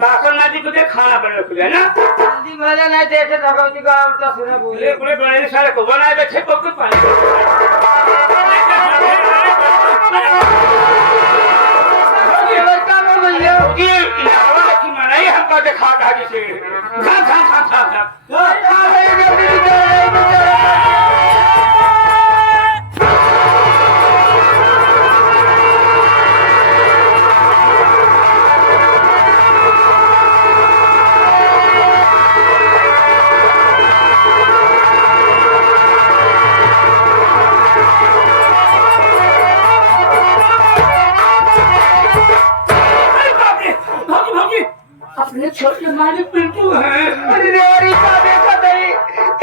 बासन नाची को खाना पड़े है ना जल्दी भले नहीं देखे भगवती का तो सुने बोले पूरे बड़े सारे को बनाए बैठे पक्के पानी मनाई हमको देखा घाटी से छोटे मालिक पिंटू है। अरे देखा नहीं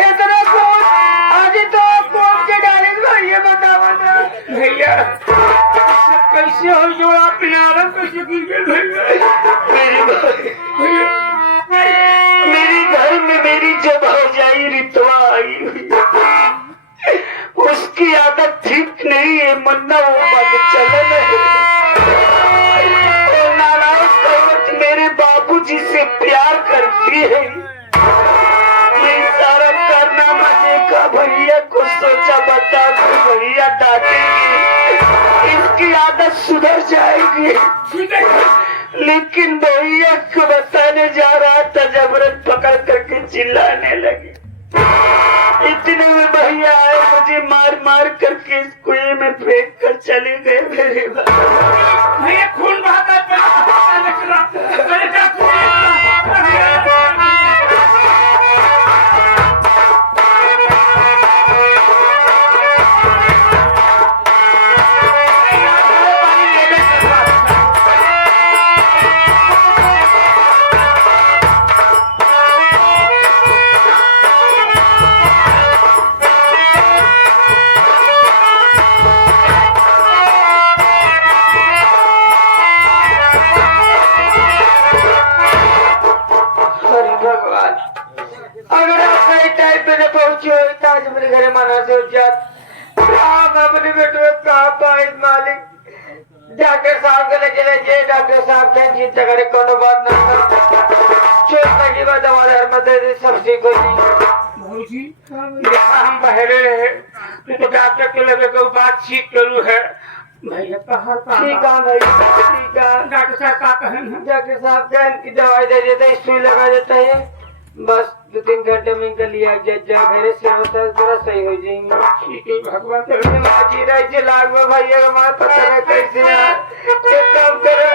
इतना कौन आज तो कौन के डाले भैया बताओ ना भैया कैसे हो जोड़ा पिनारा कैसे गिर गए भैया मेरे घर में मेरी जब हो जाई रितवा आई उसकी आदत ठीक नहीं है मन्ना वो बात चले नहीं मेरे बाबूजी से प्यार करती है ये सारा कारनामा देखा भैया को सोचा बता दो भैया डांटेंगे इसकी आदत सुधर जाएगी लेकिन भैया को बताने जा रहा था जबरन पकड़ करके चिल्लाने लगे इतने में भैया आए मुझे मार मार करके इस कुएं में फेंक कर चले गए मेरे भैया खून बहाता मेरे घर माना से आप अपने बेटे मालिक डॉक्टर साहब के लेके ले डॉक्टर साहब क्या चिंता करे कोनो बात ना चोट की बात हमारे घर में सब ठीक हो जी हम बहरे रहे तो डॉक्टर के लगे को बात ठीक करू है भैया कहा ठीक है भाई ठीक है डॉक्टर साहब का कहें डॉक्टर साहब क्या इनकी दवाई दे देता है सुई लगा देता है बस 2-3 घंटे में इनका लिया जा घर से होता है थोड़ा सही हो जाएंगे ठीक है भगवान जी रहे लाग में भैया हमारा पता है कैसे एक काम करो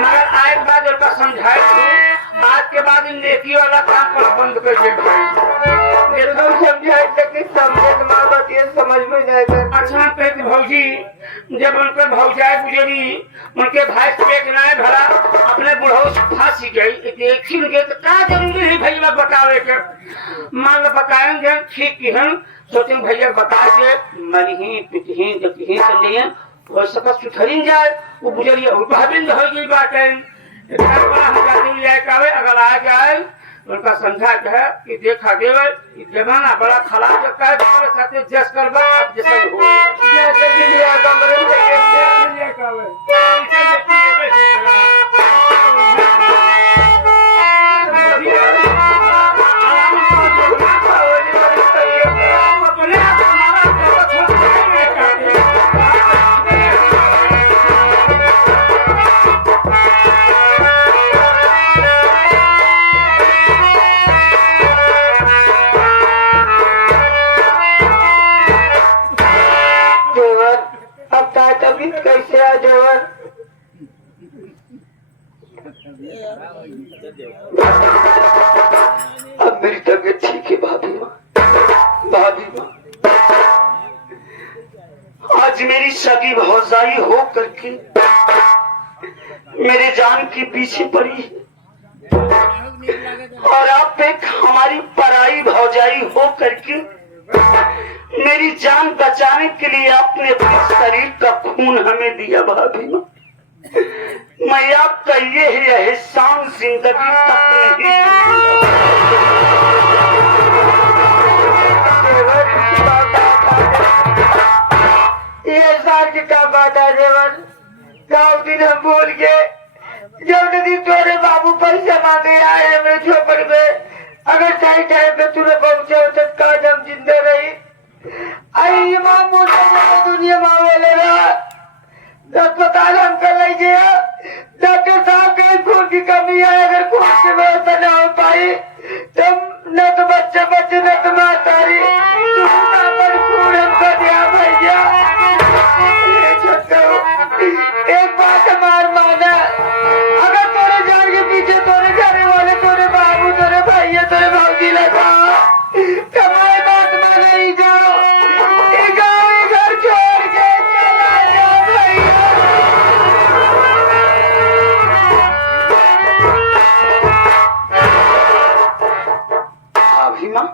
मगर आज बाद उनका समझाए आज के बाद नेकी वाला काम कर बंद कर समझाए समझे तुम्हारा बात ये समझ में जाएगा अच्छा कहते भौजी जब उनके भौजाए गुजरी उनके भाई पेट ना भरा अपने बुढ़ऊ फांसी गई देखी गए तो क्या जरूरी है भैया बतावे के मान लो बताएंगे ठीक की हम सोचे भैया बता के मरी पिटही जबही चलिए वो सब सुधरी जाए वो गुजरिए भाविंद हो गई बात है अगर आ जाए उनका समझा है कि देखा देवे जमाना बड़ा खराब लगता है साथे जस करबा जैसे हो कैसे आ जोवर अब मेरी तबीयत ठीक है भाभी माँ आज मेरी सगी भौजाई हो करके मेरे जान के पीछे पड़ी और आप एक हमारी पराई भौजाई हो करके मेरी जान बचाने के लिए आपने अपने शरीर का खून हमें दिया भाभी माँ। मैं आपका ये ही एहसान जिंदगी तक नहीं एहसान की क्या बात है देवर? गाँव दिन हम भूल गए जब नदी तोरे बाबू पैसा मांगे आए मेरे झोपड़ में। अगर सही टाइम पे तूने पहुंचा हो तो काज हम जिंदा रही। आई इमाम दुनिया में बोलेगा अस्पताल हम कर ले गया। डॉक्टर साहब कहीं खून की कमी है, अगर खून की व्यवस्था न हो पाई तो न तो बच्चा बच्चे न तो माँ तारी खून हमको दिया भैया। एक बात हमार माना, अगर तोरे जान के पीछे तोरे घर वाले तोरे बाबू तोरे भैया तोरे भौजी लगा कमाए बात माना ही जाओ। घर छोड़ के चला जाओ भैया। भाभी माँ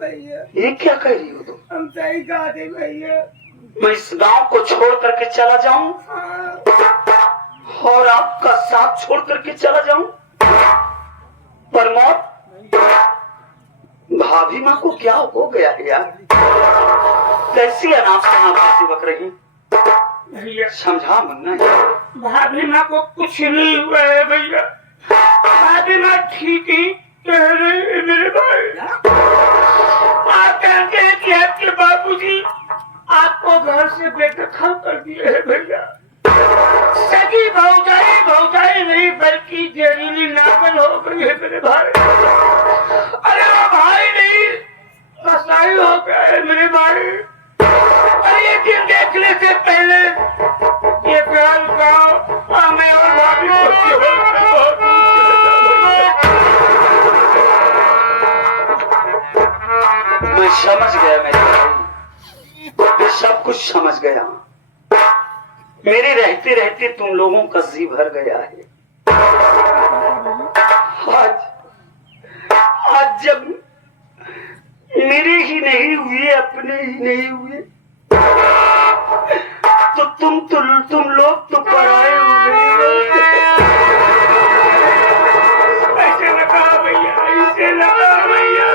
भैया ये क्या कह रही हो तुम? हम सही कहा थे भैया। मैं इस गांव को छोड़ करके चला जाऊं और आपका साथ छोड़ करके चला जाऊं? परमौत भाभी माँ को क्या हो गया है यार? कैसी अनाप शनाप बातें बक रही? भैया समझा मुन्ना यार। भाभी माँ को कुछ नहीं हुआ है भैया। भाभी माँ ठीक ही कह रहे हैं मेरे भाई। आप कहते हैं कि आपके बाबूजी आपको घर से बेदखल कर दिए है भैया। सगी भौजाई नहीं बल्कि जहरीली नागन हो गई है मेरे भाई। अरे वो भाई नहीं कसाई हो गया है मेरे भाई। और ये दिन देखने से पहले ये प्यार का मैं और भाभी को केवल बहुत दूर चले जाऊंगा। मैं समझ गया मेरे भाई, मैं सब कुछ समझ गया। मेरे रहते रहते तुम लोगों का जी भर गया है। आज जब मेरे ही नहीं हुए अपने ही नहीं हुए तो तुम लोग तो पराए हो गए। ऐसे लगा भैया, ऐसे लगा भैया।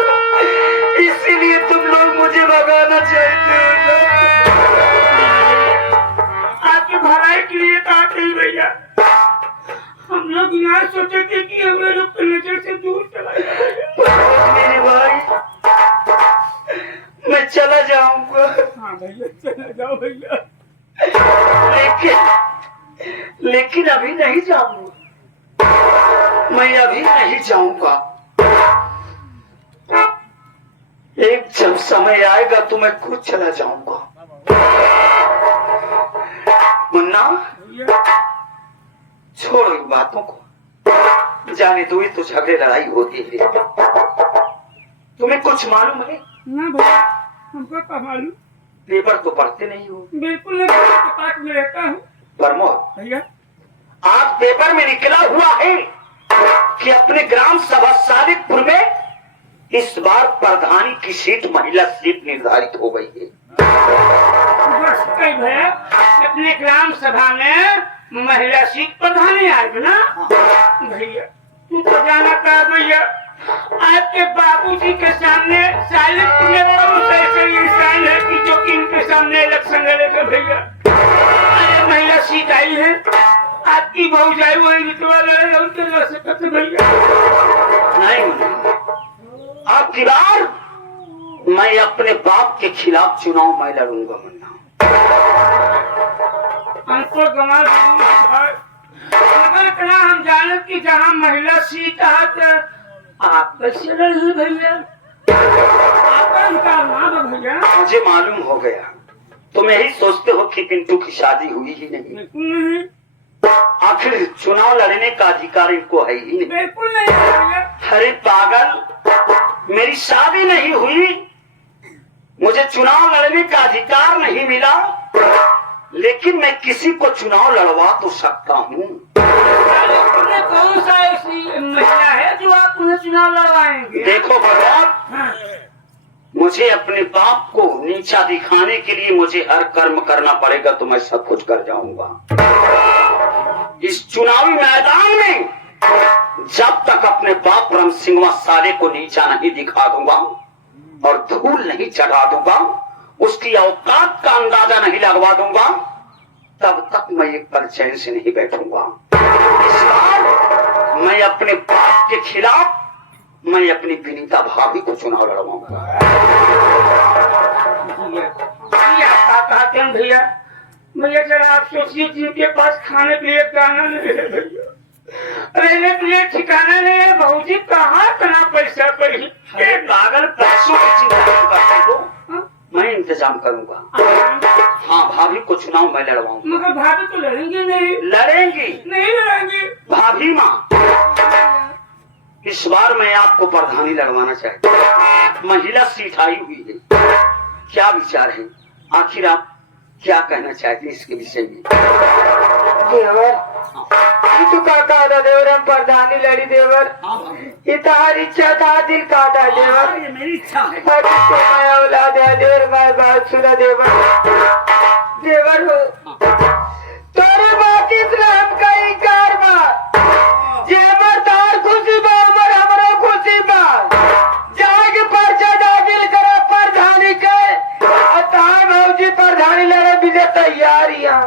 इसीलिए तुम लोग मुझे भगाना चाहते हो। आपकी भलाई के लिए बात नहीं भैया। हम लोग यहाँ सोचे थे कि हमें लोग की नजर से दूर चला जाएगा। मेरे भाई मैं चला जाऊंगा। हाँ भैया चला जाओ भैया। लेकिन अभी नहीं जाऊंगा। मैं अभी नहीं जाऊंगा। एक जब समय आएगा तो मैं खुद चला जाऊंगा। मुन्ना छोड़ो इन बातों को, जाने दो। तो झगड़े लड़ाई होती है। तुम्हें कुछ मालूम है? ना भैया हमको क्या मालूम। पेपर तो पढ़ते नहीं हो। बिल्कुल नहीं, के पास में रहता हूँ प्रमोद। भैया। आज पेपर में निकला हुआ है कि अपने ग्राम सभा सादिकपुर में इस बार प्रधानी की सीट महिला सीट निर्धारित हो गई है। बस कई भैया अपने ग्राम सभा में महिला सीट प्रधानी आएगी ना भैया। तू तो जाना था भैया, आपके बाबूजी के सामने सालिक में बहुत ऐसे इंसान है कि जो कि इनके सामने इलेक्शन लड़ेगा भैया। अरे महिला सीट आई है, आपकी भौजाई वही रितवा लड़ेगा उनके लड़ सकते भैया। नहीं, आपकी बार मैं अपने बाप के खिलाफ चुनाव मैं लड़ूंगा मुन्ना। हमको गंवा अगर इतना हम जाने की जहाँ महिला सीट है तो आप कैसे लड़ी भैया? आपका उनका नाम है भैया। मुझे मालूम हो गया। तुम यही सोचते हो कि पिंटू की शादी हुई ही नहीं। बिल्कुल नहीं, आखिर चुनाव लड़ने का अधिकार इनको है ही नहीं। बिल्कुल नहीं भैया। अरे पागल, मेरी शादी नहीं हुई, मुझे चुनाव लड़ने का अधिकार नहीं मिला, लेकिन मैं किसी को चुनाव लड़वा तो सकता हूँ। कौन सा ऐसी महिला है जो आप उन्हें चुनाव लड़वाएंगे? देखो भगवान, हाँ। मुझे अपने बाप को नीचा दिखाने के लिए मुझे हर कर्म करना पड़ेगा, तो मैं सब कुछ कर जाऊंगा। इस चुनावी मैदान में जब तक अपने बाप ब्रह्म सिंह साले को नीचा नहीं दिखा दूंगा और धूल नहीं चढ़ा दूंगा, उसकी औकात का अंदाजा नहीं लगवा दूंगा, तब तक मैं एक पल चैन से नहीं बैठूंगा। इस बार मैं अपने बाप के खिलाफ मैं अपनी विनीता भाभी को चुनाव लड़वाऊंगा। भैया भैया जरा आप सोचिए, जिनके पास खाने के लिए दाना नहीं है भैया, रहने के लिए ठिकाना नहीं है, भाजी कहाँ इतना पैसा पड़ी? पागल, पैसों की चिंता नहीं करते हो, मैं इंतजाम करूंगा। हाँ, भाभी को चुनाव मैं लड़वाऊंगा। मगर भाभी तो लड़ेंगे नहीं। लड़ेंगी नहीं लड़ेंगे भाभी माँ। इस बार मैं आपको प्रधानी लड़वाना चाहता हूँ। महिला सीट आई हुई है, क्या विचार है? आखिर आप क्या कहना चाहते हैं इसके विषय में? देवर तू का कहा देवर, हम प्रधानी लड़ी देवर। ये तुम्हारी इच्छा था, दिल का था देवर। ये मेरी इच्छा है। मैं औलाद है देवर, मैं बात सुना देवर। देवर हो तोरे बात इतना हम कहीं कार मार जे मरदार खुशी बा उमर हमरो खुशी बा जाग पर्चा दाखिल करा प्रधानी के अताय भौजी प्रधानी लड़े बिजे तैयारियां।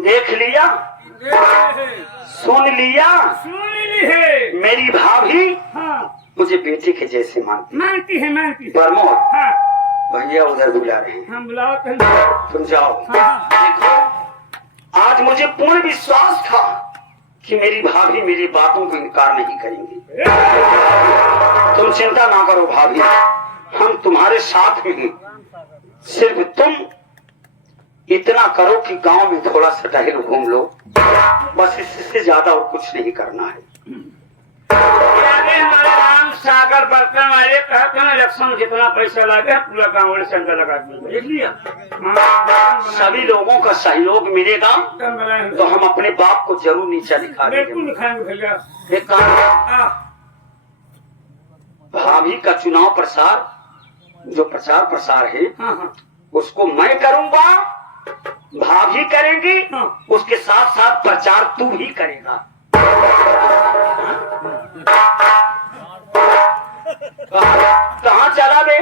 देख लिया, सुन लिया, सुन ली है। मेरी भाभी हाँ मुझे बेटे के जैसे मानती है। मानती है। प्रमोद हाँ भैया उधर बुला रहे हैं, हम बुलाओ तुम जाओ। हाँ। देखो, आज मुझे पूर्ण विश्वास था कि मेरी भाभी मेरी बातों को इनकार नहीं करेंगी। तुम चिंता ना करो भाभी, हम तुम्हारे साथ में हैं। सिर्फ तुम इतना करो कि गांव में थोड़ा सा टहल घूम लो, बस इससे ज्यादा और कुछ नहीं करना है। हमारे राम सागर बर्तन वाले कहते हैं इलेक्शन जितना पैसा लगे पूरा गाँव वाले संग लगा देख लिया। सभी लोगों का सहयोग मिलेगा तो हम अपने बाप को जरूर नीचा दिखा बिल्कुल देंगे। दिखाएंगे भैया। एक काम, भाभी का चुनाव प्रसार, जो प्रचार प्रसार है, हाँ हाँ उसको मैं करूंगा, भाभी करेंगी, हाँ। उसके साथ साथ प्रचार तू भी करेगा। कहाँ चला बे?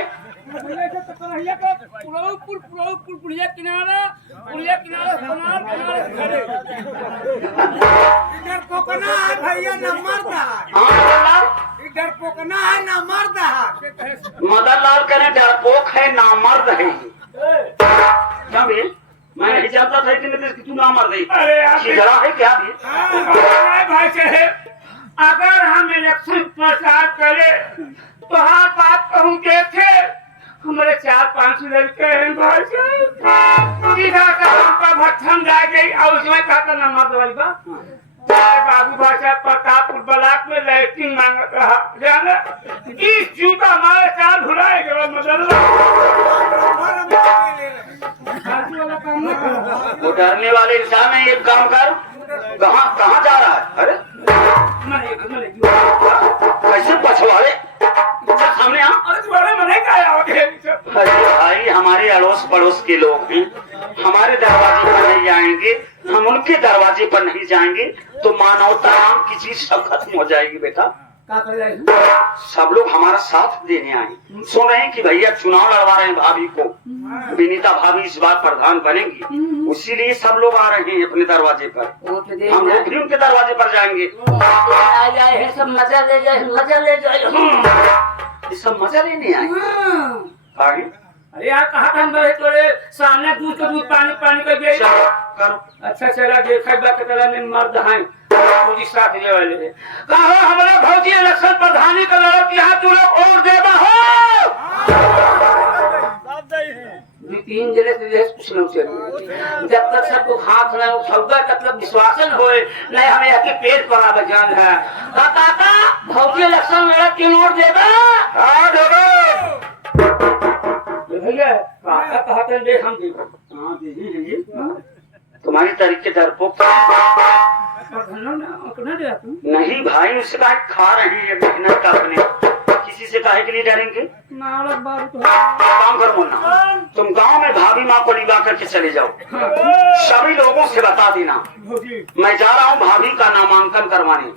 पुलिया किनारा इधर पोकना है भैया, न मरता है। इधर पोकना है न मरता है। मदन लाल करें डरपोक है नामर्द है। क्या बे? मैं नहीं जानता था कि तू नामर्द है। अरे यार छिजड़ा है क्या बे? भाई साहब, अगर हम इलेक्शन प्रचार करें तो हाँ बात कहूँ देखे हमारे 4-5 लड़के हैं भाई साहब, सीधा का भट्ठम जा गई और उसमें कहता ना मत वाली बात। बाबू भाई साहब प्रतापपुर ब्लॉक में लैट्रिन मांगत रहा, जाना 20 जूता हमारे साथ भुलाएगा मतलब। वो डरने वाले इंसान है। एक काम कर, कहाँ जा रहा है? अरे कैसे पछवाड़े सामने आ। अरे भाई, हमारे अड़ोस पड़ोस के लोग हैं, हमारे दरवाजे पर नहीं आएंगे, हम उनके दरवाजे पर नहीं जाएंगे तो मानवता नाम की चीज सब खत्म हो जाएगी बेटा। सब लोग हमारा साथ देने आए। सुन रहे हैं कि भैया चुनाव लड़वा रहे हैं भाभी को, विनीता भाभी इस बार प्रधान बनेंगी, उसीलिए सब लोग आ रहे हैं अपने दरवाजे पर। हम लोग भी उनके दरवाजे पर जाएंगे। सब मजा ले जाए, मजा ले जाए। ये सब मजा लेने आए। आगे अरे यार कहा था हम तोरे सामने दूध का दूध पानी कर गए। करो। अच्छा चला देखा बकतला में मर्द हैं फौजी साथ ले वाले कहा हमारा फौजी इलेक्शन प्रधानी का लड़त यहाँ तू लोग और देवा हो। 3 जिले से कुछ लोग चलिए, जब तक सबको हाथ न सौदा मतलब विश्वासन होए नहीं हमें यहाँ के पेट पर आवाजान है। काका फौजी इलेक्शन लड़त क्यों नोट देगा? हाँ देगा भैया। काका कहते हैं देख हम देगा। हाँ दीजिए तुम्हारी तरीके डरपोक नहीं भाई, उससे कहा खा रहे हैं मेहनत का अपने, किसी से काहे के लिए डरेंगे। काम करो मुन्ना, तुम गांव में भाभी माँ को लिवा करके चले जाओ, सभी लोगों से बता देना मैं जा रहा हूँ भाभी का नामांकन करवाने।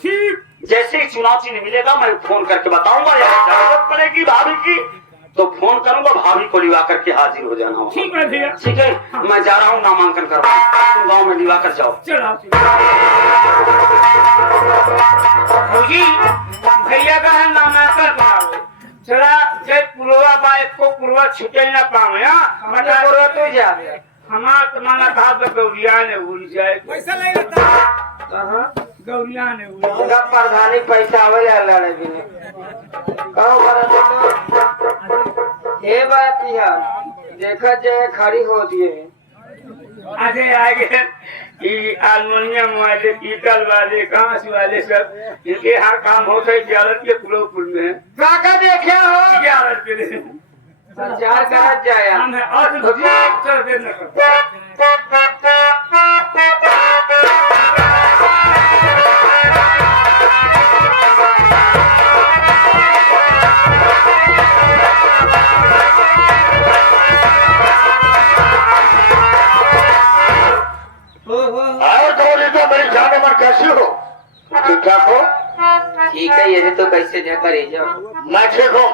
जैसे ही चुनाव चिन्ह मिलेगा मैं फोन करके बताऊंगा, या जरूरत पड़ेगी भाभी की तो फोन करूंगा, भाभी को लिवा करके हाजिर हो जाना। ठीक है भैया, ठीक है, मैं जा रहा हूँ नामांकन करवाने, तुम गाँव में लिवा कर जाओ। भौजी भैया का है नामांकन करावे, चला जय पुरवा बाइक को पुरवा छुटे न पावे। मटा पुरवा तो जा हमार तुम्हारा था गौरिया ने उड़ जाए, पैसा लगता गौरिया ने उड़ प्रधानी पैसा आवे लड़े भी ने कहो ये बात यार देखा जाए खड़ी हो दिए आगे आगे ये हारमोनियम वाले, पीतल वाले, कांच वाले सब इनके यहाँ काम होता है ग्यारह के पुलोपुर में। काका देखे हो 11 के लिए संचार करा जाए हमें और चल देना कैसी हो? ठीक ठाक हो? ठीक है, ये तो कैसे जाकर मैं ठीक हूँ।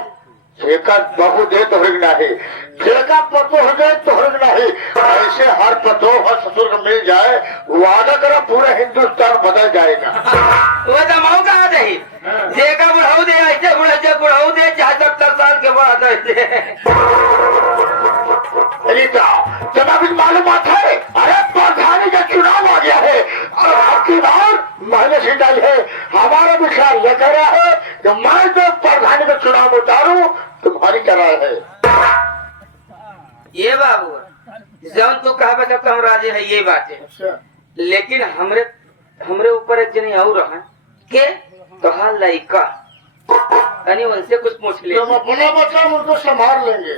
ठेका बहु दे तो हृग नहीं, ठेका पतो हो जाए तो हृग नहीं। ऐसे हर पतो हर ससुर को मिल जाए, वादा करो पूरा हिंदुस्तान बदल जाएगा। वो तो मऊ कहा दही जेका बुढ़ाऊ दे, ऐसे बुढ़ाऊ दे 70 साल के बाद जब अभी मालूमात है, अरे प्रधानी का चुनाव आ गया है और आपकी बार मैंने सीटाई है। हमारा विचार यह कर रहा है कि मैं जो प्रधानी का चुनाव उतारू, तुम्हारी क्या राय है? ये बाबू जब तू कहा बचा तो हम राजी है, ये बात है। लेकिन हमरे ऊपर एक जनी और रहा के तो हाल लड़का उनसे कुछ पूछ ले, तो अपना बच्चा उनको संभाल लेंगे।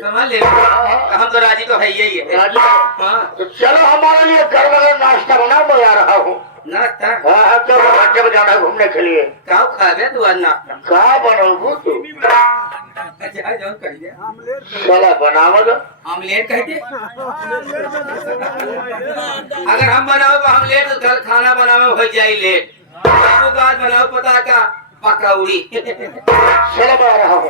हम तो राजी तो है यही है। राजी तो चलो हमारे लिए घर नाश्ता बना, मैं आ रहा हूँ। नाश्ता तो बच्चे को जाना है घूमने के लिए। क्या खा गए तू आज नाश्ता? कहा बनाऊ तू? चला बनाओ ऑमलेट कहते। अगर हम बनाओ तो हम लेट, तो कल खाना बनाओ हो जाए लेट। आज बनाओ पता का पकौड़ी। चला मैं आ रहा हूँ।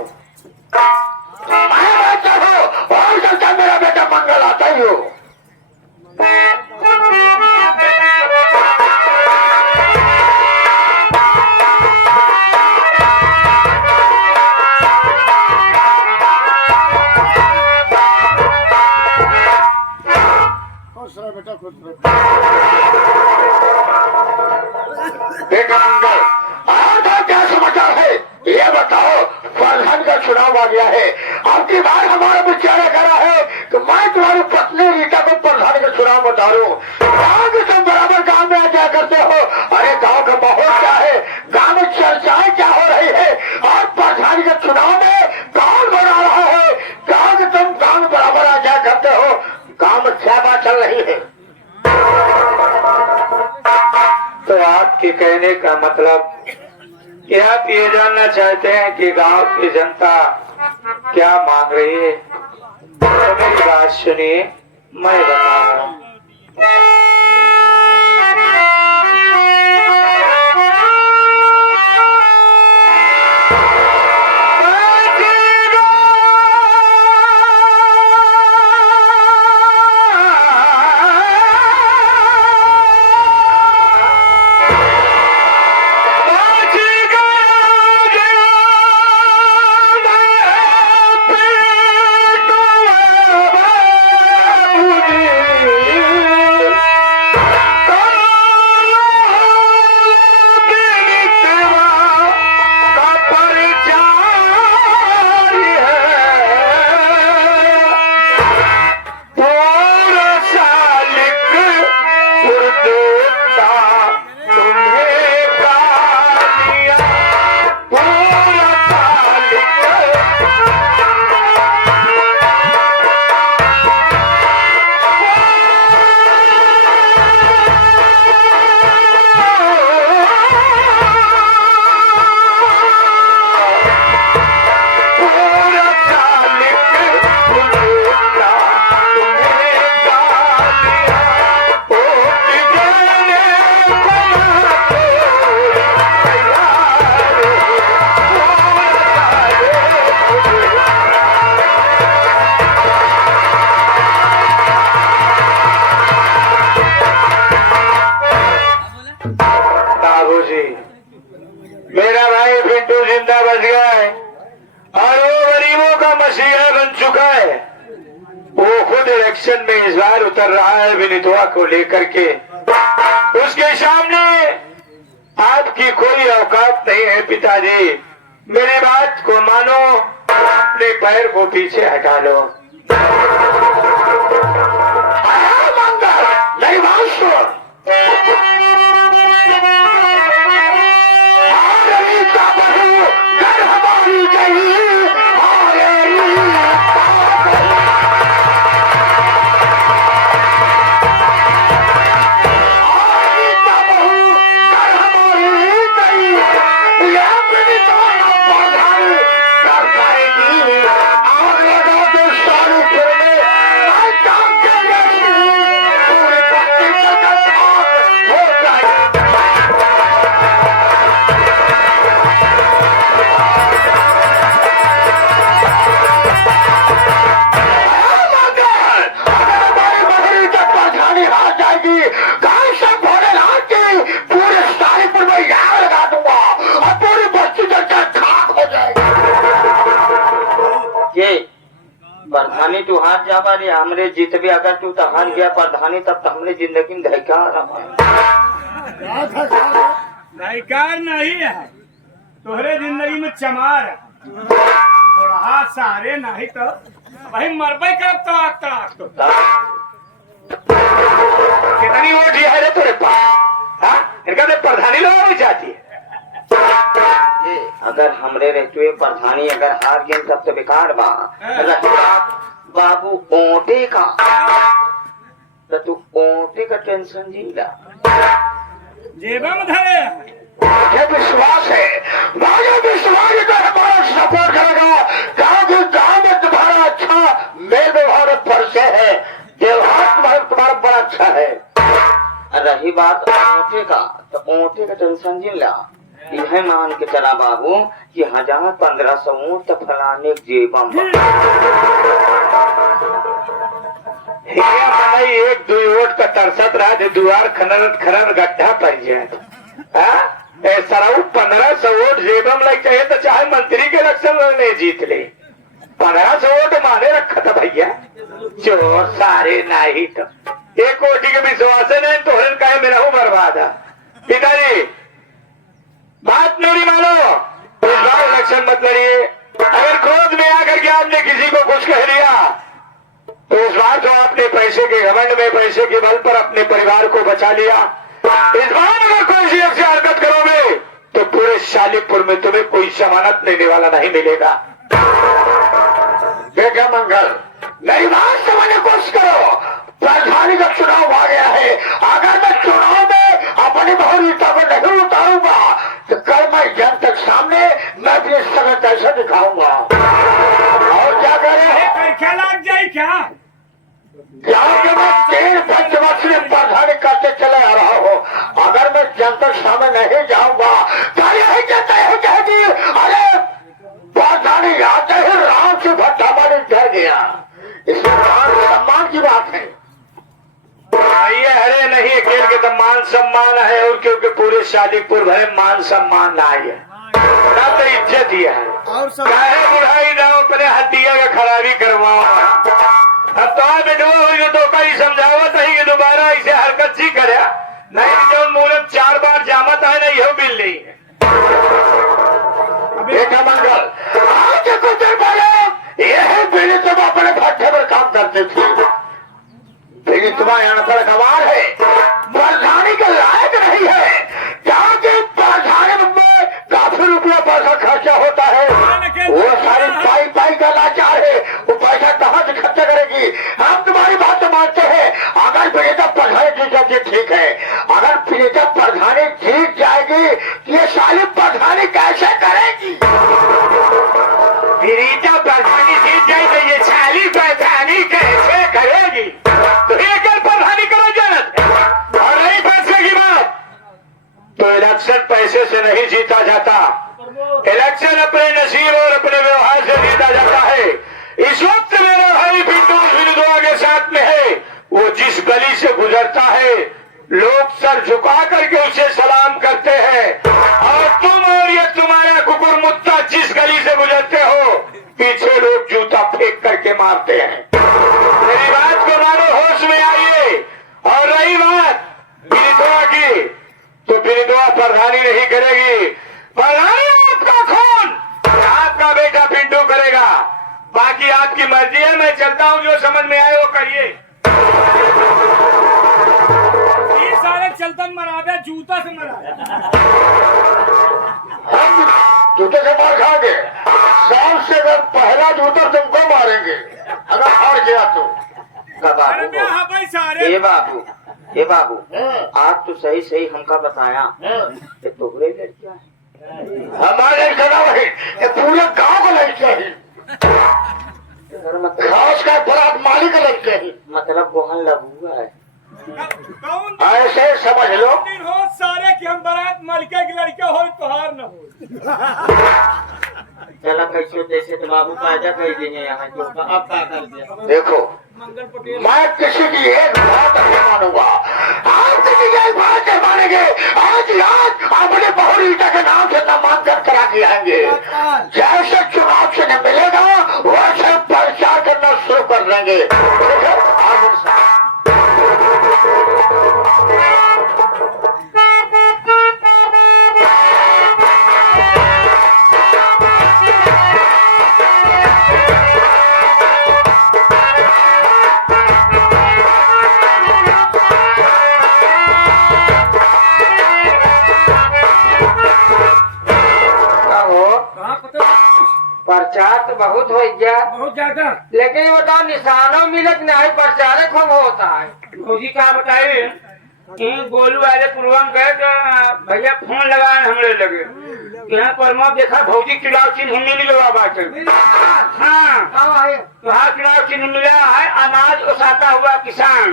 और चलता मेरा बेटा मंगल आता ही हो। बेटा मंगल, आज क्या समाचार है ये बताओ। प्रधान का चुनाव आ गया है, आपकी बार हमारा विचार करा है कि मैं तुम्हारी पत्नी रीता को प्रधान का चुनाव उतारू। गाँव के सब बराबर गाँव में आ जाया करते हो। अरे गाँव का माहौल क्या है, गाँव में चर्चाएं क्या हो रही है, और प्रधान के चुनाव में कौन बना रहा है। गाँव के तुम गाँव में बराबर आ जाया करते हो, गाँव में क्या बात चल रही है? तो आपके कहने का मतलब कि आप ये जानना चाहते हैं कि गांव की जनता क्या मांग रही है? तो मेरी बात सुनिए, मैं बता रहा हूँ। और वो गरीबों का मसीहा बन चुका है। वो खुद इलेक्शन में इस बार उतर रहा है विनीतवा को लेकर के। उसके सामने आपकी कोई औकात नहीं है पिताजी। मेरी बात को मानो, अपने पैर को पीछे हटा लो। नहीं बात सुन, घर हमारी चाहिए। प्रधानी तू हार जा बारे हमरे जीतबे, अगर तू तो हार गया प्रधानी तब तो हमरे जिंदगी में धिक्कार धिक्कार नहीं है, तोहरे जिंदगी में चमार है। थोड़ा सारे नहीं तो भाई मरबे करब तो कितनी वोट है रे तेरे पास? इनका तो प्रधानी लोग चाहती है। अगर हमरे रहते प्रधानी अगर हार गए तब तो बेकार बा। बाबू ओटे का तो तू ओटे का टेंशन जीला जेबा में धरे। मुझे विश्वास है, मुझे विश्वास है तो हमारा सपोर्ट करेगा। गाँव में तुम्हारा अच्छा मेल व्यवहार परसे है, व्यवहार तुम्हारा बड़ा अच्छा है। रही बात ओटे का तो ओटे का टेंशन जीला। यह मान के चला बाबू कि 1000-1500 ऊँट तो फलाने जेबम एक दो वोट का तरसत रहा जो दुआर खनन गड्ढा पड़ जाए। सराउ 1500 वोट जेबम लग चाहिए तो चाहे मंत्री के इलेक्शन में जीत ले। 1500 वोट माने रखा था भैया, चोर सारे नहीं तो एक कोटी के विश्वास नहीं तो कहे मेरा हूँ बर्बाद है। पिताजी बात मेरी मानो, इस बार इलेक्शन मत लड़िए। अगर क्रोध में आकर के आपने किसी को कुछ कह दिया तो इस बार तो आपने पैसे के घमंड में पैसे के बल पर अपने परिवार को बचा लिया। इस बार अगर कोई सी ऐसी हरकत करोगे तो पूरे शालीपुर में तुम्हें कोई जमानत लेने वाला नहीं मिलेगा। क्या मंगल मेरी बात समझने की कोशिश करो। प्रधानी का चुनाव आ गया है, अगर मैं चुनाव में अपनी बहुरीता को नहीं उतारूंगा तो कल मैं जनता के सामने मैं अपनी सगत ऐसा दिखाऊंगा। और क्या करे क्या लग जाए क्या गाँव के मैं 3-5 वर्ष से प्रधानी करते चले आ रहा हूँ। अगर मैं जनता के सामने नहीं जाऊंगा तो यही जनता यही कहेगी अरे प्रधानी आते ही राम से भट्टा मारे डर गया। इसमें मान सम्मान की बात है। ये हरे नहीं खेल के तो मान सम्मान है, और क्योंकि पूरे शालीपुर भरे मान सम्मान ना है ना तो इज्जत ही है। चाहे बुढ़ाई ना अपने हड्डिया का खराबी करवाओ। अब तो कहीं समझावत है कि दोबारा ऐसे हरकत सी करे नहीं, जो मूलम 4 बार जामत है नहीं हो मिल रही है। बेटा मंगल आज कुछ देर पहले यही पीढ़ी तुम अपने भट्टे पर काम करते थे, लेकिन तुम्हारे अनपढ़ गवार है, प्रधानी के लायक नहीं है। क्योंकि प्रधानी में काफी रुपया पैसा खर्चा होता है, वो सारी पाई का लाचार है, वो पैसा कहाँ से खर्चा करेगी। हम तुम्हारी बात तो मानते हैं, अगर पीड़िता प्रधानी जीत जाती ठीक है, अगर पीड़िता प्रधानी जीत जाएगी ये साली प्रधानी कैसे करेगी। पीड़िता प्रधानी जीत जाए तो ये साली प्रधानी कैसे करेगी। तो ये कल प्रधानी करो जनत। और रही पैसे की बात तो इलेक्शन पैसे से नहीं जीता जाता, इलेक्शन अपने नसीब और अपने व्यवहार से जीता जाता है। इस वक्त मेरा भाई पिंटू विनीतवा के साथ में है, वो जिस गली से गुजरता है लोग सर झुका करके उसे सलाम करते हैं, और तुम और ये तुम्हारा कुकुर मुत्ता जिस गली से गुजरते हो रखते हैं। मेरी बात को मानो, होश में आइए। और रही बात पीड़ितों की, तो पीड़ितों प्रधानी नहीं करेगी, प्रधानी आपका खून आपका बेटा पिंटू करेगा। बाकी आपकी मर्जी है, मैं चलता हूँ, जो समझ में आए वो करिए। सारे चलतन मरा जूता से मरा। हम जूते से मार खाओगे, शाम से अगर पहला जूता तुमको मारेंगे अगर हार गया तो। ए बाबू आप तो सही सही हमका बताया कि तोहरे लड़कियां हैं। हमारे लड़का नहीं, ये पूरे गांव को लड़का है, खास का बरात मालिक का लड़का है। मतलब गोहन लगुआ है। ऐसे समझ लो। हो सारे कि हम बारात मालिका की लड़का हो तोहार न हो। चला कैसे जैसे तो बाबू पैदा कर देंगे यहाँ जो अब क्या कर दिया। देखो मैं किसी की एक बात नहीं मानूंगा, आप किसी की एक बात नहीं मानेंगे। आज अपने बहुरीटा के नाम से नामांकन करा के आएंगे। जैसे चुनाव से न मिलेगा वैसे प्रचार करना शुरू कर देंगे। प्रचार तो बहुत हो गया, बहुत ज्यादा, लेकिन ये बताओ निशानों मिलत नहीं, प्रचार खूब होता है। भौजी क्या बताए, गोलू वाले पूर्वम गए तो भैया फोन लगाए हमरे लगे, यहाँ पर मैं देखा भौजी चुनाव चिन्ह नहीं मिला बात। हाँ तो हाँ चुनाव चिन्ह मिला है, अनाज ओसाता हुआ किसान।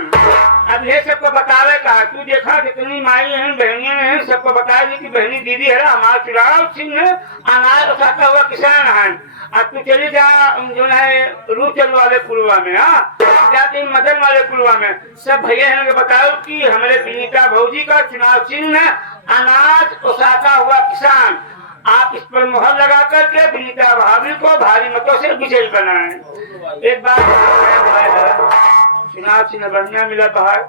अब ये सबको बतावे का, तू देखा कितनी माई है बहनियां हैं, सबको बताएगी कि बहनी दीदी है हमारा चुनाव चिन्ह अनाज ओसाता हुआ किसान है। अब तू चली जा जो है रूचल वाले पुलवा में, हाँ जाती मदन वाले पुलवा में, सब भैया हैं बताओ कि हमारे विनीता भौजी का चुनाव चिन्ह अनाज ओसाता हुआ किसान। आप इस पर मुहर लगा करके विनीता भाभी को भारी मतों से विजयी बनाएं। एक बात चुनाव चिन्ह बढ़िया मिला बाहर,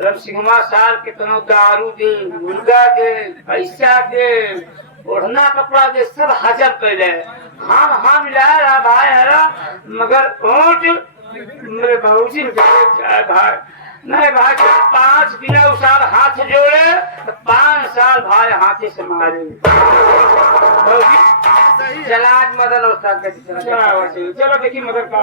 रमसिंहवा साल के तनो दारू दे, मुर्गा दे, पैसा दे, ओढ़ना कपड़ा दे, सब हजम कर ले। हाँ मिला रहा भाई है, मगर मेरे बाबूजी भाई नहीं भाई 5 बिना साल हाथ जोड़े तो 5 साल भाई हाथे से मारे। चला आज मदन और चलो देखिए मदन का